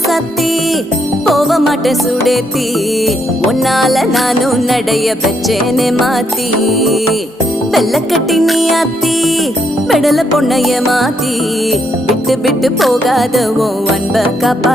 சத்தி போக மாட்டேன் சுடேத்தி உன்னால நானும் நடைய பெச்சேனே மாத்தி வெள்ளக்கட்டி நீ ஆத்தி பெடல பொண்ணைய மாத்தி விட்டு விட்டு போகாத உன் அன்ப காப்பாத்தி